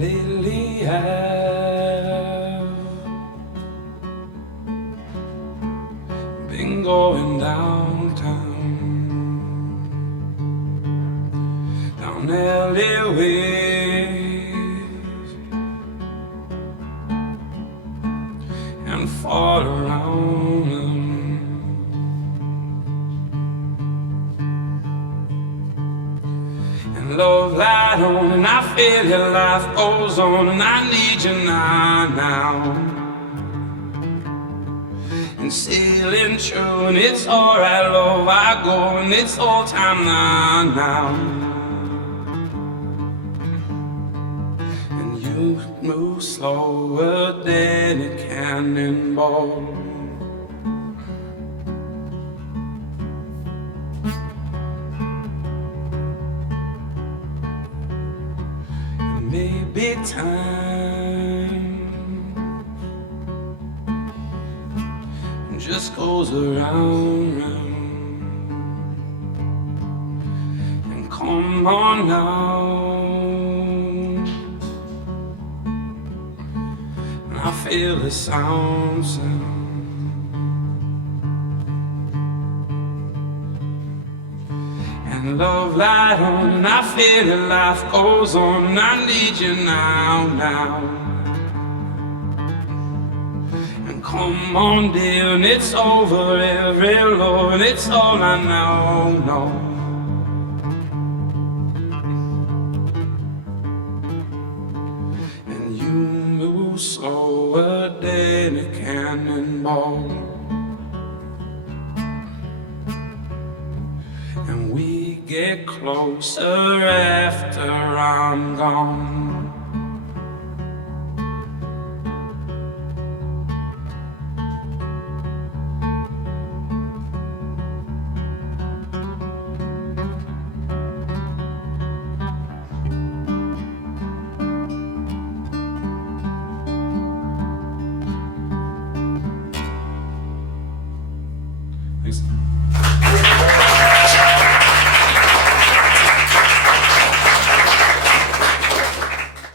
lately have been going downtown, down LA ways, and fall around them. And love light on, and I feel your life goes on, and I need you now. And sailing true, and it's alright, love, I go, and it's all time now. And you move slower than a cannonball. Maybe time just goes around, and come on now, and I feel the sound. And love light on, and I feel that life goes on, and I need you now. And come on, dear, and it's over every love, and it's all I know. And you move slower than a cannonball, and we get closer after I'm gone. Thanks.